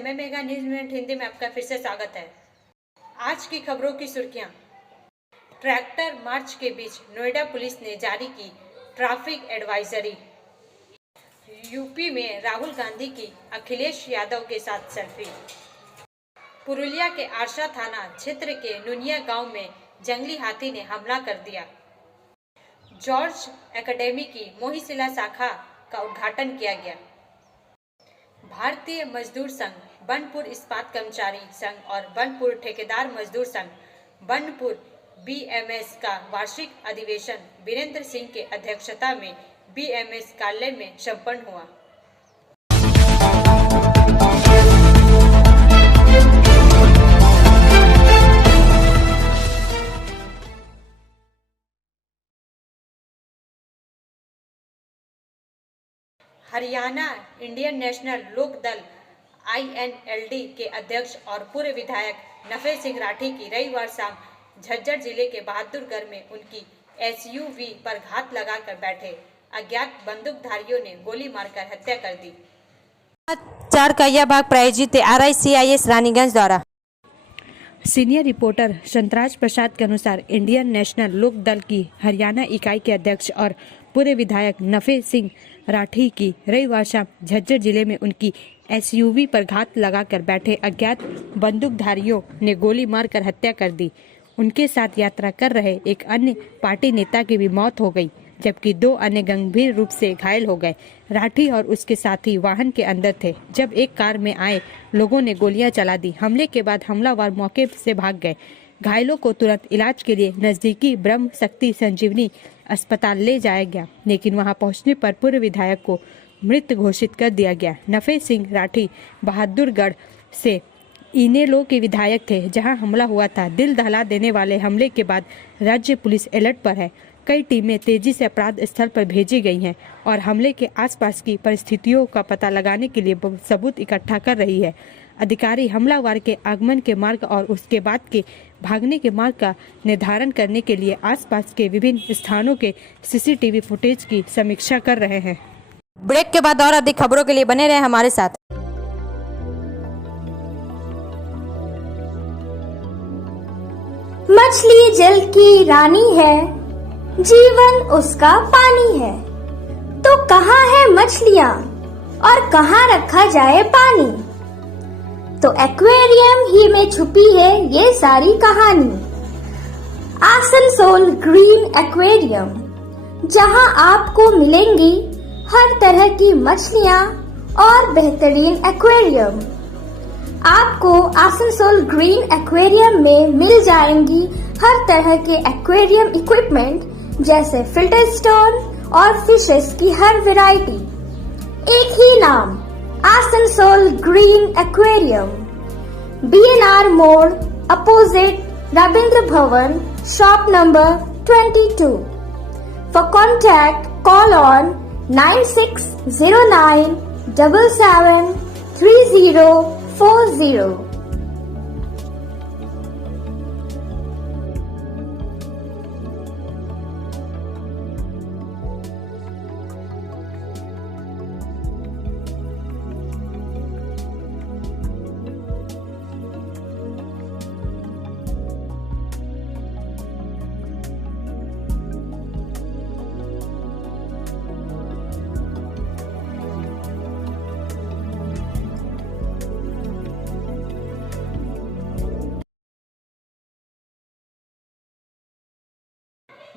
मैं mega news minute Hindi में आपका फिर से स्वागत है। आज की खबरों की सुर्खियां। ट्रैक्टर मार्च के बीच नोएडा पुलिस ने जारी की ट्रैफिक एडवाइजरी। यूपी में राहुल गांधी की अखिलेश यादव के साथ सेल्फी। पुरुलिया के आरसा थाना क्षेत्र के नुनिया गांव में जंगली हाथी ने हमला कर दिया। जॉर्ज एकेडमी की मोहिशिला शाखा का उद्घाटन किया गया। भारतीय मजदूर संघ, बनपुर इस्पात कर्मचारी संघ और बनपुर ठेकेदार मजदूर संघ बनपुर बीएमएस का वार्षिक अधिवेशन वीरेंद्र सिंह के अध्यक्षता में बीएमएस कार्यालय में संपन्न हुआ। हरियाणा इंडियन नेशनल लोक दल INLD के अध्यक्ष और पूर्व विधायक नफे सिंह राठी की रविवार शाम झज्जर जिले के बहादुरगढ़ में उनकी SUV पर घात लगाकर बैठे अज्ञात बंदूकधारियों ने गोली मारकर हत्या कर दी। चार का यह भाग प्रायोजित RICIS रानीगंज द्वारा। सीनियर रिपोर्टर संतराज प्रसाद के अनुसार इंडियन नेशनल लोक दल की हरियाणा इकाई के अध्यक्ष और पूर्व विधायक नफे सिंह राठी की रविवार शाम झज्जर जिले में उनकी SUV पर घात लगाकर बैठे अज्ञात बंदूकधारियों ने गोली मारकर हत्या कर दी। उनके साथ यात्रा कर रहे एक अन्य पार्टी नेता की भी मौत हो गई, जबकि 2 अन्य गंभीर रूप से घायल हो गए। राठी और उसके साथी वाहन के अंदर थे जब एक कार में आए लोगों ने गोलियां चला दी। हमले के बाद हमलावर मौके से भाग गए। घायलों को तुरंत इलाज के लिए नजदीकी ब्रह्म शक्ति संजीवनी अस्पताल ले जाया गया, लेकिन वहां पहुंचने पर पूर्व विधायक को मृत घोषित कर दिया गया। नफे सिंह राठी बहादुरगढ़ से इनेलो के विधायक थे, जहां हमला हुआ था। दिल दहला देने वाले हमले के बाद राज्य पुलिस अलर्ट पर है। कई टीमें तेजी से अपराध स्थल पर भेजी गई हैं और हमले के आसपास की परिस्थितियों का पता लगाने के लिए सबूत इकट्ठा कर रही है। अधिकारी हमलावर के आगमन के मार्ग और उसके बाद के भागने के मार्ग का निर्धारण करने के लिए आसपास के विभिन्न स्थानों के CCTV फुटेज की समीक्षा कर रहे हैं। ब्रेक के बाद और अधिक खबरों के लिए बने रहे हमारे साथ। मछली जल की रानी है, जीवन उसका पानी है। तो कहाँ है मछलियाँ और कहाँ रखा जाए पानी? तो एक्वेरियम ही में छुपी है ये सारी कहानी। आसनसोल ग्रीन एक्वेरियम, जहाँ आपको मिलेंगी हर तरह की मछलियाँ और बेहतरीन एक्वेरियम। आपको आसनसोल ग्रीन एक्वेरियम में मिल जाएंगी हर तरह के एक्वेरियम इक्विपमेंट, जैसे फिल्टर स्टोन और फिशेस की हर वैरायटी। एक ही नाम, आसनसोल ग्रीन एक्वेरियम, BNR मोड़ opposite Ravindra Bhavan, shop number 22। For contact, call on 9609 77 3040।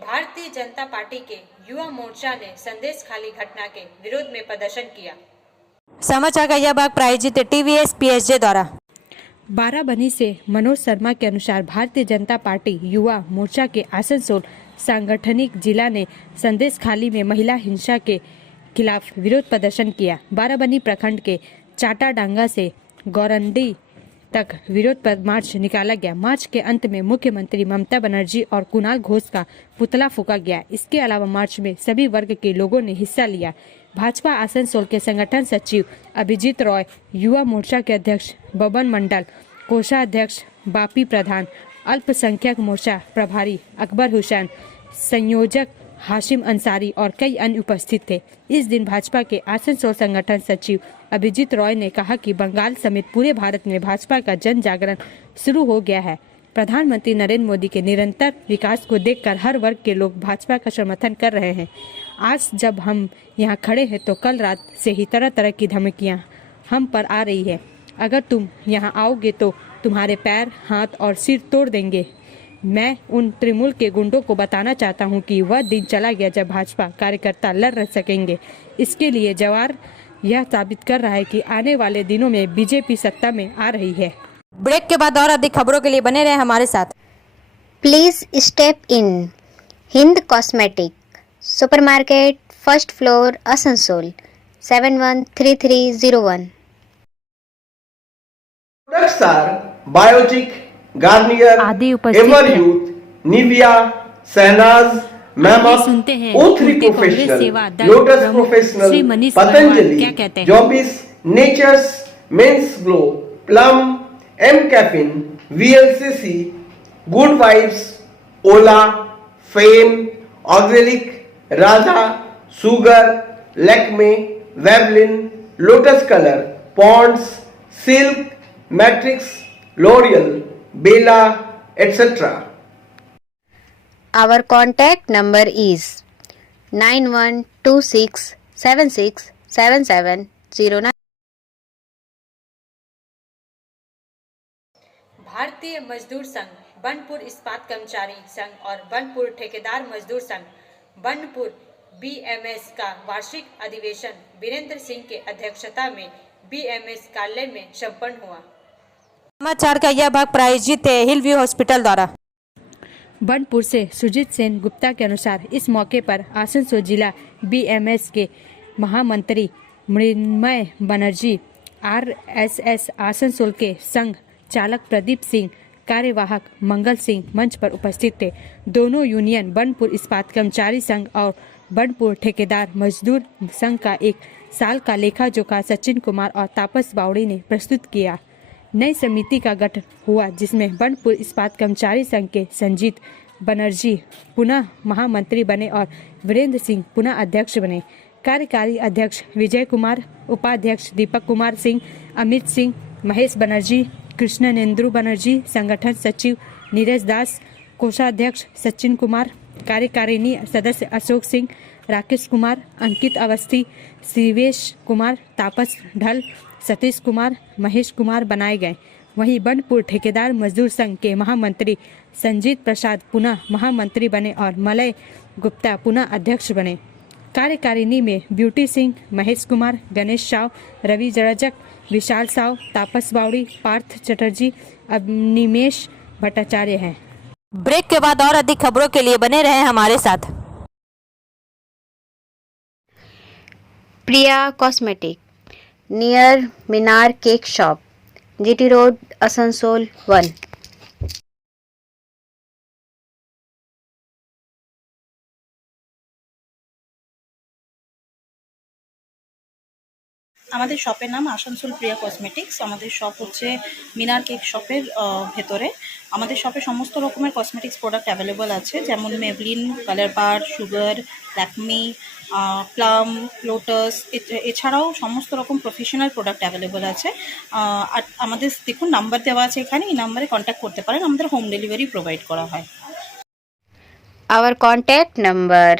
Bharatiya Janata party के युवा मोर्चा ने संदेश खाली घटना के विरोध में प्रदर्शन किया। समाचार का यह भाग प्रायोजित TVS PSJ द्वारा। बाराबनी से मनोज शर्मा के अनुसार भारतीय जनता पार्टी युवा मोर्चा के आसनसोल सांगठनिक जिला ने संदेश खाली में महिला हिंसा के खिलाफ विरोध प्रदर्शन किया। बाराबनी प्रखंड के चाटाडांगा से गौरंडी तक विरोध पर मार्च निकाला गया। मार्च के अंत में मुख्यमंत्री ममता बनर्जी और कुणाल घोष का पुतला फूका गया। इसके अलावा मार्च में सभी वर्ग के लोगों ने हिस्सा लिया। भाजपा आसनसोल के संगठन सचिव अभिजीत रॉय, युवा मोर्चा के अध्यक्ष बबन मंडल, कोषाध्यक्ष बापी प्रधान, अल्पसंख्यक मोर्चा प्रभारी अकबर हुसैन, संयोजक हाशिम अंसारी और कई अन्य उपस्थित थे। इस दिन भाजपा के आसनसोल संगठन सचिव अभिजीत रॉय ने कहा कि बंगाल समेत पूरे भारत में भाजपा का जन जागरण शुरू हो गया है। प्रधानमंत्री नरेंद्र मोदी के निरंतर विकास को देखकर हर वर्ग के लोग भाजपा का समर्थन कर रहे हैं। आज जब हम यहाँ खड़े हैं तो कल रात से ही तरह तरह की धमकियाँ हम पर आ रही है। अगर तुम यहाँ आओगे तो तुम्हारे पैर, हाथ और सिर तोड़ देंगे। मैं उन तृणमूल के गुंडों को बताना चाहता हूँ कि वह दिन चला गया जब भाजपा कार्यकर्ता लड़ सकेंगे। इसके लिए जवार यह साबित कर रहा है कि आने वाले दिनों में बीजेपी सत्ता में आ रही है। ब्रेक के बाद और अधिक खबरों के लिए बने रहे हमारे साथ। Please step in Hind cosmetic supermarket, first floor, Asansol 713301. Products are Biotic, Garnier, आदि उपस्थित Ever हैं। Youth, Nivea, Sahnaz, Mammoth, सुनते हैं O3 उनके कांग्रेस Professional, सेवा दल Lotus प्रमुख Professional, श्री मनीष अग्रवाल Patanjali, क्या कहते हैं? Jobis, Nature's, Men's Glow, Plum, M Caffeine, VLCC, Good Vibes, Ola, Fame, Auxilic, Radha, Sugar, Lakme, Vavlin, Lotus Color, Ponds, Silk, Matrix, L'Oreal, Bella, etc. Our contact number is 9126767709. भारतीय मजदूर संघ, बनपुर इस्पात कर्मचारी संघ और बनपुर ठेकेदार मजदूर संघ बनपुर बीएमएस का वार्षिक अधिवेशन वीरेंद्र सिंह के अध्यक्षता में बीएमएस कार्यालय में संपन्न हुआ। समाचार का यह भाग प्रायोजित है हिल व्यू हॉस्पिटल द्वारा। बनपुर से सुजीत सेन गुप्ता के अनुसार इस मौके पर आसनसोल जिला बीएमएस के महामंत्री मृण्मय बनर्जी, आरएसएस आसनसोल के संघ चालक प्रदीप सिंह, कार्यवाहक मंगल सिंह मंच पर उपस्थित थे। दोनों यूनियन बनपुर इस्पात कर्मचारी संघ और बनपुर ठेकेदार मजदूर संघ का एक साल का लेखा जोखा सचिन कुमार और तापस बावड़ी ने प्रस्तुत किया। नई समिति का गठन हुआ जिसमें बनपुर इस्पात कर्मचारी संघ के संजीत बनर्जी पुनः महामंत्री बने और वीरेंद्र सिंह पुनः अध्यक्ष बने। कार्यकारी अध्यक्ष विजय कुमार, उपाध्यक्ष दीपक कुमार सिंह, अमित सिंह, महेश बनर्जी, कृष्णनेंद्रु बनर्जी, संगठन सचिव नीरज दास, कोषाध्यक्ष सचिन कुमार, कार्यकारिणी सदस्य अशोक सिंह, राकेश कुमार, अंकित अवस्थी, शिवेश कुमार, तापस ढल, सतीश कुमार, महेश कुमार बनाए गए। वहीं बनपुर ठेकेदार मजदूर संघ के महामंत्री संजीत प्रसाद पुनः महामंत्री बने और मलय गुप्ता पुनः अध्यक्ष बने। कार्यकारिणी में ब्यूटी सिंह, महेश कुमार, गणेश साव, रवि जड़जक, विशाल साव, तापस बावड़ी, पार्थ चटर्जी, निमेश भट्टाचार्य हैं। ब्रेक के बाद और अधिक खबरों के लिए बने रहे हमारे साथ। Priya cosmetic near Minar cake shop, GT road, Asansol 1. আমাদের শপের নাম আসানসোল প্রিয়া কসমেটিক্স। আমাদের শপ হচ্ছে মিনার কেক শপের ভেতরে। আমাদের শপে সমস্ত রকমের কসমেটিক্স প্রোডাক্ট অ্যাভেলেবল আছে, যেমন মেবলিন, কালার বার, সুগার, ল্যাকমি, প্লাম, লোটাস, এছাড়াও সমস্ত রকম প্রফেশনাল প্রোডাক্ট অ্যাভেলেবল আছে। আর আমাদের দেখুন নাম্বার দেওয়া আছে এখানে, এই নাম্বারে কন্ট্যাক্ট করতে পারেন। আমাদের হোম ডেলিভারি প্রোভাইড করা হয়। Our contact number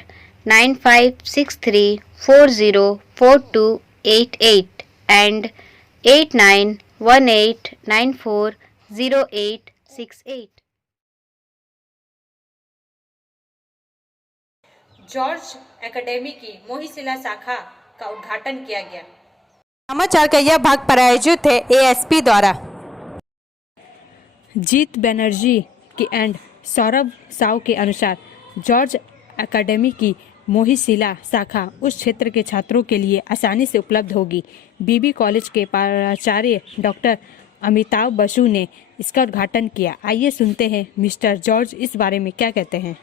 9563404288 and 8918940868. George academy की मोहिशिला शाखा का उद्घाटन किया गया। समाचार का यह भाग प्रायोजित है एएसपी द्वारा। जीत बनर्जी की एंड सौरभ साव के अनुसार जॉर्ज एकेडमी की मोहिशिला शाखा उस क्षेत्र के छात्रों के लिए आसानी से उपलब्ध होगी। बीबी कॉलेज के प्राचार्य डॉक्टर अमिताभ बसु ने इसका उद्घाटन किया। आइए सुनते हैं मिस्टर जॉर्ज इस बारे में क्या कहते हैं।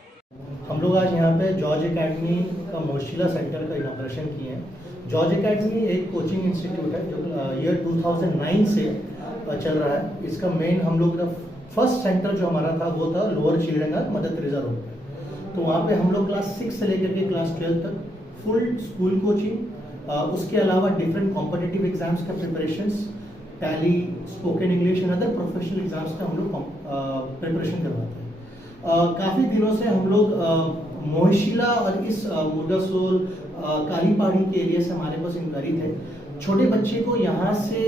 हम लोग आज यहाँ पे जॉर्ज एकेडमी का मोशिला सेंटर का इनॉग्रेशन किए हैं। जॉर्ज एकेडमी एक कोचिंग इंस्टीट्यूट है जो ईयर 2009 से चल रहा है। इसका मेन हम लोग का फर्स्ट सेंटर जो हमारा था वो था lower children Mother Teresa road पे। तो वहाँ पे हम लोग क्लास 6 से लेकर के क्लास 12 तक फुल स्कूल कोचिंग, उसके अलावा डिफरेंट कॉम्पिटिटिव एग्जाम्स का preparations, tally, spoken English and other professional exams का हम लोग प्रिपरेशन करवाते हैं। काफ़ी दिनों से हम लोग मोहिशिला और इस मुर्दासोल, कालीपहाड़ी के एरिया से हमारे पास इंक्वायरी थे। छोटे बच्चे को यहाँ से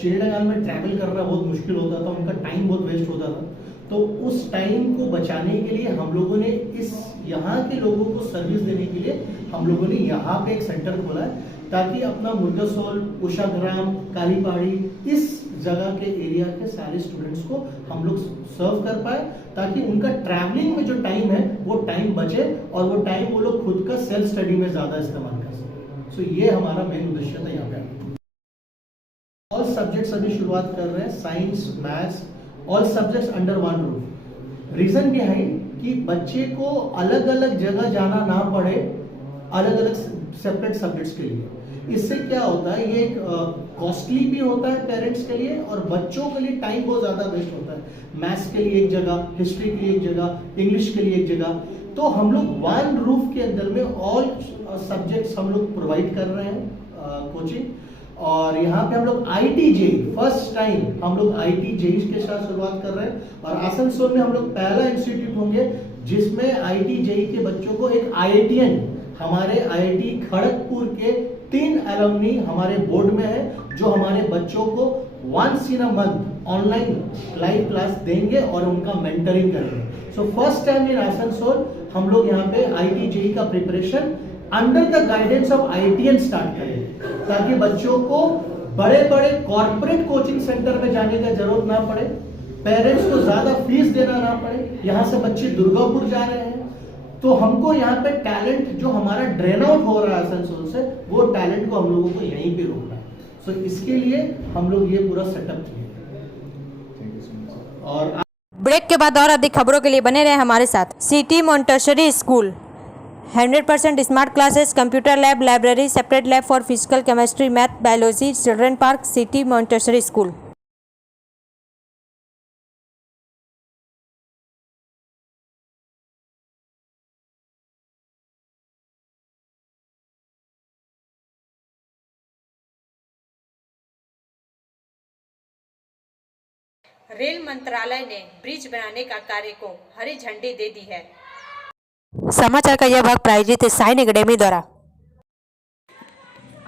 चिड़ियाघर में ट्रैवल करना बहुत मुश्किल होता था, उनका टाइम बहुत वेस्ट होता था। तो उस टाइम को बचाने के लिए हम लोगों ने यहाँ के लोगों को सर्विस देने के लिए हम लोगों ने यहाँ पे एक सेंटर खोला है, ताकि अपना मुर्दासोल, उषाग्राम, कालीपहाड़ी इस जगह के एरिया के सारे स्टूडेंट्स को हम लोग सर्व कर पाए, ताकि उनका ट्रैवलिंग में जो टाइम है वो टाइम बचे और वो टाइम वो लोग खुद का सेल्फ स्टडी में ज़्यादा इस्तेमाल कर सकें। सो ये हमारा मेन उद्देश्य था यहाँ पे। ऑल सब्जेक्ट्स अभी शुरुआत कर रहे हैं, science, maths, all subjects under one roof. Reason behind कि बच्चे को अलग अलग जगह जाना ना पड़े, अलग अलग सेपरेट सब्जेक्ट्स के लिए। इससे क्या होता है, ये कॉस्टली भी होता है पेरेंट्स के लिए और बच्चों के लिए टाइम बहुत ज्यादा वेस्ट होता है। मैथ्स के लिए एक जगह, हिस्ट्री के लिए एक जगह, इंग्लिश के लिए एक जगह। तो हम लोग वन रूफ के अंदर में ऑल सब्जेक्ट्स हम लोग प्रोवाइड कर रहे हैं कोचिंग। और यहाँ पे हम लोग IIT-JEE फर्स्ट टाइम हम लोग IIT-JEE के साथ शुरुआत कर रहे हैं और आसनसोल में हम लोग पहला इंस्टीट्यूट होंगे जिसमें IIT-JEE के बच्चों को एक IITian, हमारे IIT खड़गपुर के 3 एलुमनी हमारे बोर्ड में है, जो हमारे बच्चों को once in a month online live class देंगे और उनका मेंटरिंग करेंगे। So first time in Asansol हम लोग यहाँ पे IIT-JEE का preparation under the guidance of IITian start करेंगे, ताकि बच्चों को बड़े बड़े कॉर्पोरेट कोचिंग सेंटर में जाने का जरूरत ना पड़े, पेरेंट्स को ज्यादा फीस देना ना पड़े। यहाँ से बच्चे दुर्गापुर जा रहे हैं, तो हमको यहाँ पे टैलेंट जो हमारा ड्रेन आउट हो रहा है आसनसोल से, वो टैलेंट को हम लोगों को यहीं पे रोकना है। सो इसके लिए हम लोग ये पूरा सेटअप किए। और ब्रेक के बाद और अधिक खबरों के लिए बने रहे हमारे साथ। City Montessori school 100% smart classes, computer lab, library, separate lab for physical, chemistry, math, biology, children park, city Montessori school. Rail मंत्रालय ने ब्रिज बनाने का कार्य को हरी झंडी दे दी है। समाचार का यह भाग प्रायोजित है साइन एकेडमी द्वारा।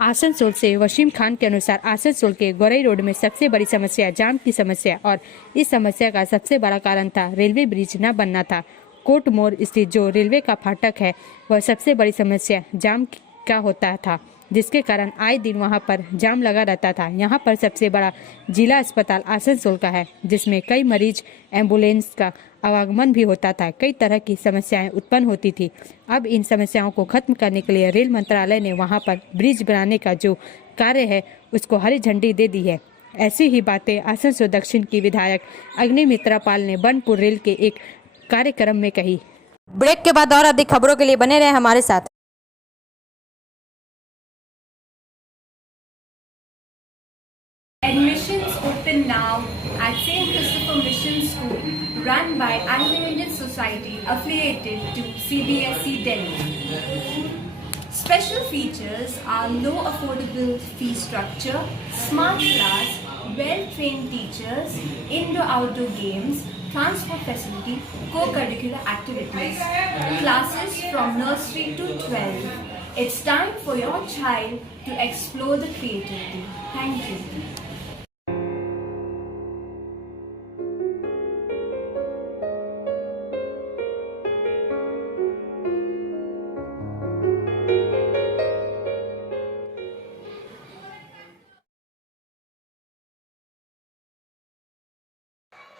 आसनसोल से वसीम खान के अनुसार आसनसोल के गोरई रोड में सबसे बड़ी समस्या जाम की समस्या और इस समस्या का सबसे बड़ा कारण था रेलवे ब्रिज न बनना था। कोट मोड़ स्थित जो रेलवे का फाटक है वह सबसे बड़ी समस्या जाम का होता था, जिसके कारण आए दिन वहां पर जाम लगा रहता था। यहाँ पर सबसे बड़ा जिला अस्पताल आसनसोल का है, जिसमें कई मरीज, एम्बुलेंस का आवागमन भी होता था। कई तरह की समस्याएं उत्पन्न होती थी। अब इन समस्याओं को खत्म करने के लिए रेल मंत्रालय ने वहां पर ब्रिज बनाने का जो कार्य है उसको हरी झंडी दे दी है। ऐसी ही बातें आसनसोल दक्षिण की विधायक अग्निमित्रा पाल ने बनपुर रेल के एक कार्यक्रम में कही। ब्रेक के बाद और अधिक खबरों के लिए बने रहे हमारे साथ। Admissions open now at St. Christopher Mission School, run by Anglo-Indian Society affiliated to CBSE Delhi. Special features are low affordable fee structure, smart class, well-trained teachers, indoor-outdoor games, transport facility, co-curricular activities, classes from nursery to 12. It's time for your child to explore the creativity. Thank you.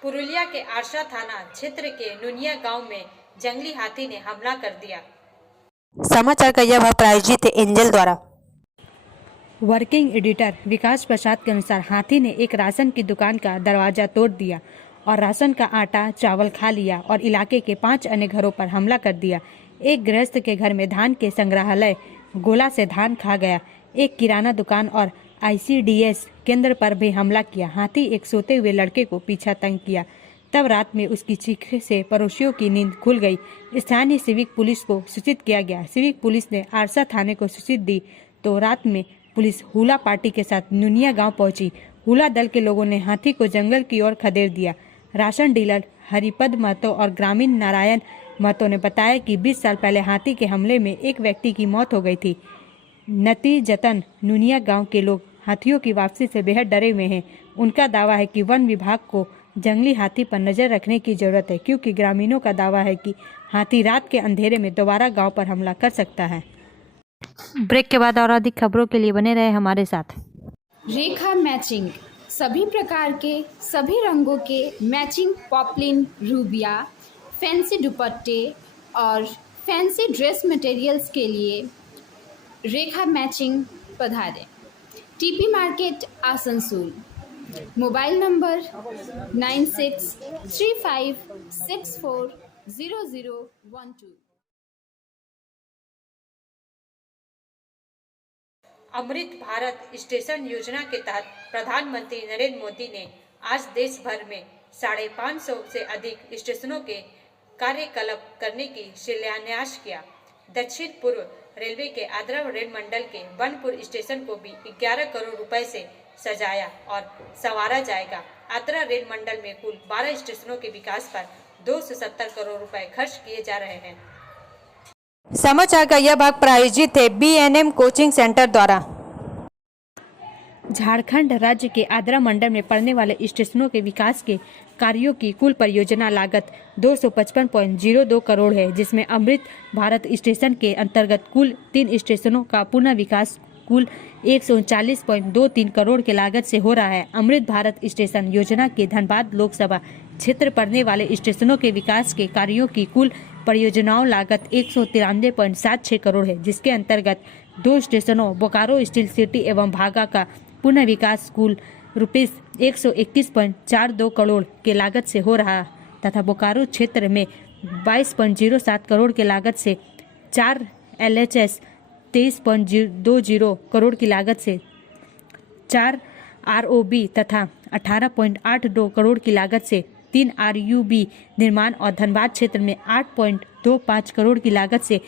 Purulia के आरसा थाना क्षेत्र के नुनिया गांव में जंगली हाथी ने हमला कर दिया। समाचार का यह भाग प्रायोजित है एंजल द्वारा। वर्किंग एडिटर विकास प्रसाद के अनुसार हाथी ने एक राशन की दुकान का दरवाजा तोड़ दिया और राशन का आटा चावल खा लिया और इलाके के 5 अन्य घरों पर हमला कर दिया। एक गृहस्थ के घर में धान के संग्रहालय गोला से धान खा गया। एक किराना दुकान और ICDS केंद्र पर भी हमला किया। हाथी एक सोते हुए लड़के को पीछा तंग किया। तब रात में उसकी चीख से पड़ोसियों की नींद खुल गई। स्थानीय सिविक पुलिस को सूचित किया गया। सिविक पुलिस ने आरसा थाने को सूचित दी तो रात में पुलिस हुला पार्टी के साथ नुनिया गांव पहुंची। हुला दल के लोगों ने हाथी को जंगल की ओर खदेड़ दिया। राशन डीलर हरिपद महतो और ग्रामीण नारायण महतो ने बताया कि 20 साल पहले हाथी के हमले में एक व्यक्ति की मौत हो गई थी। नतीजतन नुनिया गांव के लोग हाथियों की वापसी से बेहद डरे हुए हैं। उनका दावा है कि वन विभाग को जंगली हाथी पर नजर रखने की जरूरत है, क्योंकि ग्रामीणों का दावा है कि हाथी रात के अंधेरे में दोबारा गांव पर हमला कर सकता है। ब्रेक के बाद और अधिक खबरों के लिए बने रहे हमारे साथ। रेखा मैचिंग, सभी प्रकार के सभी रंगों के मैचिंग पॉपलिन, रूबिया, फैंसी दुपट्टे और फैंसी ड्रेस मटेरियल्स के लिए रेखा मैचिंग पधारें। TP market Asansol. Mobile number 9635640012। Amrit Bharat station Yojana के तहत प्रधानमंत्री नरेंद्र मोदी ने आज देश भर में 550 से अधिक स्टेशनों के कार्यकल्प करने की शिलान्यास किया। दक्षिण पूर्व रेलवे के आद्रा रेल मंडल के बनपुर स्टेशन को भी 11 करोड़ रुपए से सजाया और संवारा जाएगा। आद्रा रेल मंडल में कुल 12 स्टेशनों के विकास पर 270 करोड़ रुपए खर्च किए जा रहे हैं। समाचार का यह भाग प्रायोजित है BNM कोचिंग सेंटर द्वारा। झारखंड राज्य के आद्रा मंडल में पड़ने वाले स्टेशनों के विकास के कार्यों की कुल परियोजना लागत 255.02 करोड़ है, जिसमें अमृत भारत स्टेशन के अंतर्गत कुल 3 स्टेशनों का पुनः विकास कुल 139.23 करोड़ के लागत से हो रहा है। अमृत भारत स्टेशन योजना के धनबाद लोकसभा क्षेत्र पड़ने वाले स्टेशनों के विकास के कार्यों की कुल परियोजनाओं लागत 193.76 करोड़ है, जिसके अंतर्गत 2 स्टेशनों बोकारो स्टील सिटी एवं भागा का पुनः विकास कुल रुपीस 121.42 करोड़ के लागत से हो रहा तथा बोकारो क्षेत्र में 22.07 करोड़ के लागत से 4 LHS 23.20 करोड़ की लागत से 4 ROB तथा 18.82 करोड़ की लागत से 3 RUB निर्माण और धनबाद क्षेत्र में 8.25 करोड़ की लागत से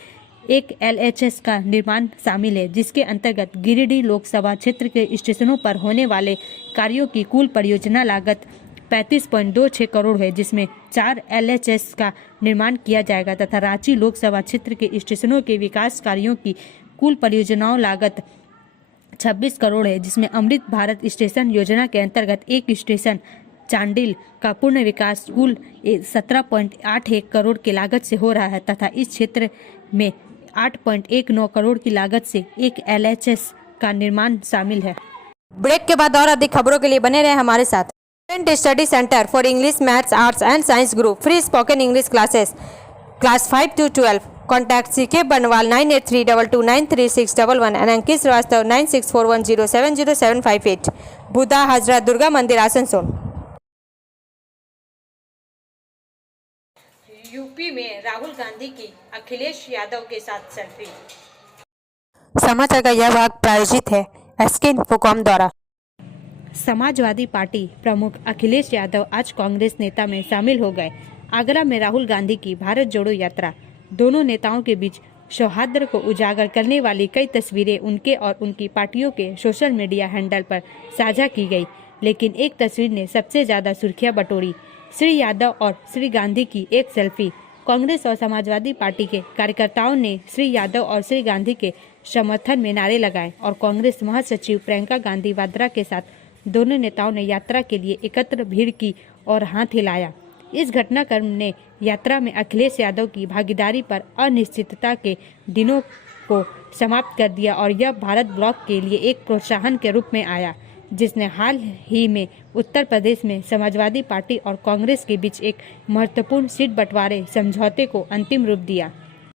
एक LHS का निर्माण शामिल है, जिसके अंतर्गत गिरिडीह लोकसभा क्षेत्र के स्टेशनों पर होने वाले कार्यों की कुल परियोजना लागत 35.26 करोड़ है, जिसमें 4 LHS का निर्माण किया जाएगा तथा रांची लोकसभा क्षेत्र के स्टेशनों के विकास कार्यों की कुल परियोजनाओं लागत 26 करोड़ है, जिसमें अमृत भारत स्टेशन योजना के अंतर्गत एक स्टेशन चांडिल का पूर्ण विकास कुल 17.81 करोड़ की लागत से हो रहा है तथा इस क्षेत्र में 8.19 करोड़ की लागत से एक LHS का निर्माण शामिल है। ब्रेक के बाद और अधिक खबरों के लिए बने रहे हमारे साथ। Student study centre for English, maths, arts and science group free spoken English classes class 5 to 12। Contact CK बनवाल 9832293611 एंड अंकित श्रीवास्तव 9641070758। बुधा हाजरा दुर्गा मंदिर आसनसोल। यूपी में राहुल गांधी की अखिलेश यादव के साथ सेल्फी। समाचार का यह भाग प्रायोजित है SK इन्फोकॉम द्वारा। समाजवादी पार्टी प्रमुख अखिलेश यादव आज कांग्रेस नेता में शामिल हो गए। आगरा में राहुल गांधी की भारत जोड़ो यात्रा। दोनों नेताओं के बीच सौहार्द को उजागर करने वाली कई तस्वीरें उनके और उनकी पार्टियों के सोशल मीडिया हैंडल पर साझा की गई, लेकिन एक तस्वीर ने सबसे ज्यादा सुर्खियां बटोरी। श्री यादव और श्री गांधी की एक सेल्फी। कांग्रेस और समाजवादी पार्टी के कार्यकर्ताओं ने श्री यादव और श्री गांधी के समर्थन में नारे लगाए और कांग्रेस महासचिव प्रियंका गांधी वाड्रा के साथ दोनों नेताओं ने यात्रा के लिए एकत्र भीड़ की और हाथ हिलाया। इस घटनाक्रम ने यात्रा में अखिलेश यादव की भागीदारी पर अनिश्चितता के दिनों को समाप्त कर दिया और यह भारत ब्लॉक के लिए एक प्रोत्साहन के रूप में आया, जिसने हाल ही में उत्तर प्रदेश में समाजवादी पार्टी और कांग्रेस के बीच एक महत्वपूर्ण सीट बंटवारे समझौते को अंतिम रूप दिया।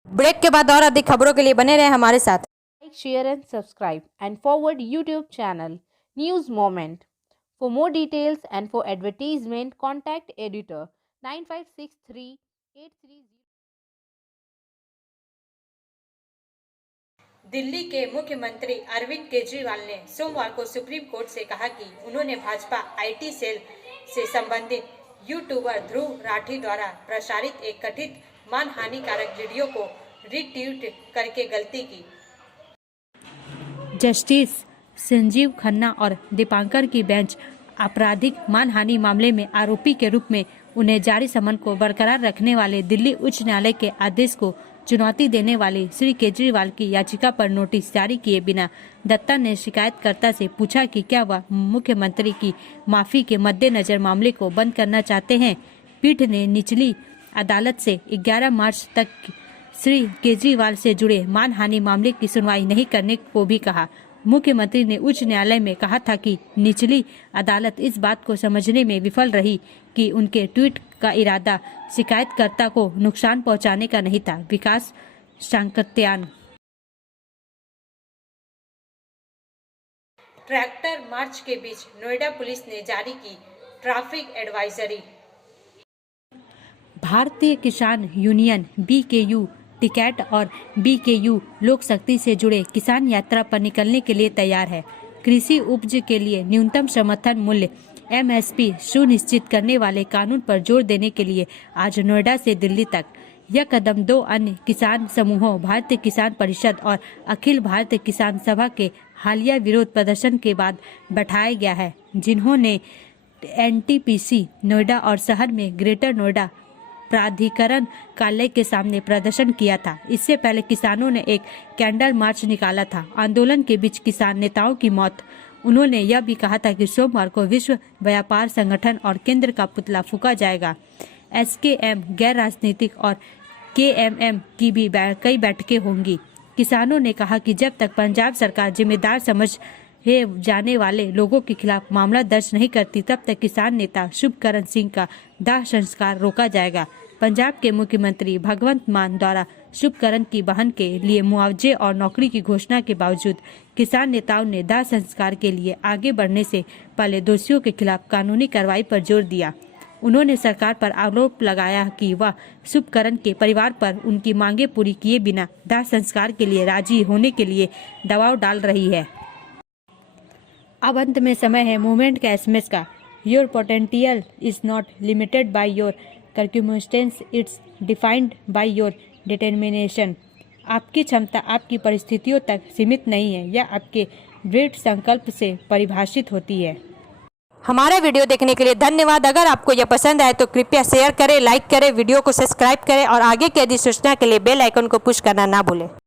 ब्रेक के बाद और अधिक खबरों के लिए बने रहे हमारे साथ। Like, share and subscribe and forward YouTube channel News Moment. For more details and for advertisement, contact editor 956383. Delhi के मुख्यमंत्री अरविंद केजरीवाल ने सोमवार को सुप्रीम कोर्ट से कहा कि उन्होंने भाजपा IT सेल से संबंधित यूट्यूबर ध्रुव राठी द्वारा प्रसारित एक कथित मानहानिकारक वीडियो को रीट्वीट करके गलती की। जस्टिस संजीव खन्ना और दीपांकर की बेंच आपराधिक मानहानि मामले में आरोपी के रूप में उन्हें जारी समन को बरकरार रखने वाले दिल्ली उच्च न्यायालय के आदेश को चुनौती देने वाली श्री केजरीवाल की याचिका पर नोटिस जारी किए बिना दत्ता ने शिकायतकर्ता से पूछा कि क्या वह मुख्यमंत्री की माफी के मद्देनजर मामले को बंद करना चाहते हैं। पीठ ने निचली अदालत से 11 मार्च तक श्री केजरीवाल से जुड़े मानहानि मामले की सुनवाई नहीं करने को भी कहा। मुख्यमंत्री ने उच्च न्यायालय में कहा था कि निचली अदालत इस बात को समझने में विफल रही कि उनके ट्वीट का इरादा शिकायतकर्ता को नुकसान पहुंचाने का नहीं था। विकास शांकत्यान। ट्रैक्टर मार्च के बीच नोएडा पुलिस ने जारी की ट्रैफिक एडवाइजरी। भारतीय किसान यूनियन BKU टिकैट और BKU लोक शक्ति से जुड़े किसान यात्रा पर निकलने के लिए तैयार है। कृषि उपज के लिए न्यूनतम समर्थन मूल्य MSP सुनिश्चित करने वाले कानून पर जोर देने के लिए आज नोएडा से दिल्ली तक यह कदम 2 अन्य किसान समूहों भारतीय किसान परिषद और अखिल भारतीय किसान सभा के हालिया विरोध प्रदर्शन के बाद बैठाया गया है, जिन्होंने NTPC नोएडा और शहर में ग्रेटर नोएडा प्राधिकरण कार्यालय के सामने प्रदर्शन किया था। इससे पहले किसानों ने एक कैंडल मार्च निकाला था। आंदोलन के बीच किसान नेताओं की मौत। उन्होंने यह भी कहा था कि सोमवार को विश्व व्यापार संगठन और केंद्र का पुतला फूंका जाएगा। SKM गैर राजनीतिक और KMM की भी कई बैठकें होंगी। किसानों ने कहा कि जब तक पंजाब सरकार जिम्मेदार समझे जाने वाले लोगों के खिलाफ मामला दर्ज नहीं करती, तब तक किसान नेता शुभकरण सिंह का दाह संस्कार रोका जाएगा। पंजाब के मुख्यमंत्री भगवंत मान द्वारा शुभकरण की बहन के लिए मुआवजे और नौकरी की घोषणा के बावजूद किसान नेताओं ने दाह संस्कार के लिए आगे बढ़ने से पहले दोषियों के खिलाफ कानूनी कार्रवाई पर जोर दिया। उन्होंने सरकार पर आरोप लगाया कि वह शुभकरण के परिवार पर उनकी मांगे पूरी किए बिना दाह संस्कार के लिए राजी होने के लिए दबाव डाल रही है। अब अंत में समय है मूवमेंट का SMS का। Your potential is not limited by your circumstance, it's defined by your determination। आपकी क्षमता आपकी परिस्थितियों तक सीमित नहीं है, यह आपके दृढ़ संकल्प से परिभाषित होती है। हमारा वीडियो देखने के लिए धन्यवाद। अगर आपको यह पसंद आए तो कृपया शेयर करें, लाइक करें, वीडियो को सब्सक्राइब करें और आगे की अधिसूचना के लिए बेल आइकन को पुश करना ना भूलें।